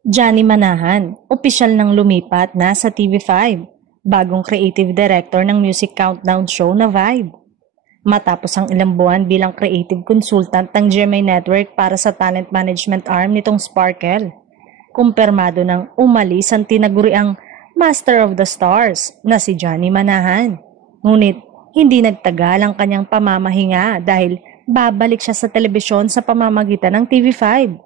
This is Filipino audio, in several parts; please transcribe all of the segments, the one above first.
Johnny Manahan, opisyal ng lumipat na sa TV5, bagong creative director ng music countdown show na Vibe. Matapos ang ilang buwan bilang creative consultant ng GMA Network para sa talent management arm nitong Sparkle, kumpirmado ng umalis ang tinaguriang Master of the Stars na si Johnny Manahan. Ngunit hindi nagtagal ang kanyang pamamahinga dahil babalik siya sa telebisyon sa pamamagitan ng TV5.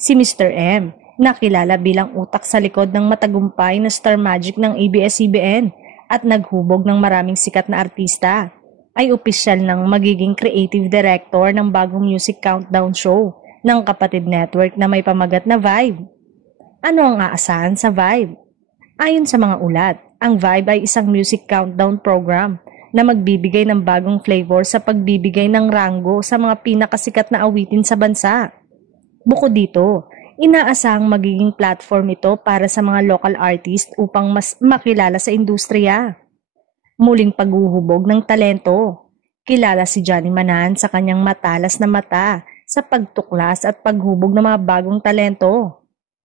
Si Mr. M, nakilala bilang utak sa likod ng matagumpay na Star Magic ng ABS-CBN at naghubog ng maraming sikat na artista, ay opisyal ng magiging creative director ng bagong music countdown show ng kapatid network na may pamagat na Vibe. Ano ang aasahan sa Vibe? Ayon sa mga ulat, ang Vibe ay isang music countdown program na magbibigay ng bagong flavor sa pagbibigay ng ranggo sa mga pinakasikat na awitin sa bansa. Bukod dito, inaasahang magiging platform ito para sa mga local artist upang mas makilala sa industriya. Muling paghuhubog ng talento. Kilala si Johnny Manahan sa kanyang matalas na mata sa pagtuklas at paghubog ng mga bagong talento.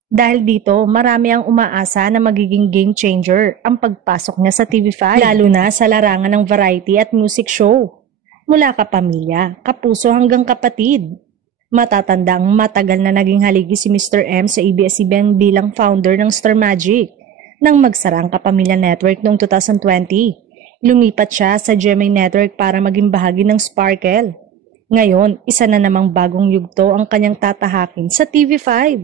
Dahil dito, marami ang umaasa na magiging game changer ang pagpasok niya sa TV5, lalo na sa larangan ng variety at music show. Mula kapamilya, kapuso hanggang kapatid. Matatandang matagal na naging haligi si Mr. M sa ABS-CBN bilang founder ng Star Magic. Nang magsara ang Kapamilya Network noong 2020, lumipat siya sa GMA Network para maging bahagi ng Sparkle. Ngayon, isa na namang bagong yugto ang kanyang tatahakin sa TV5.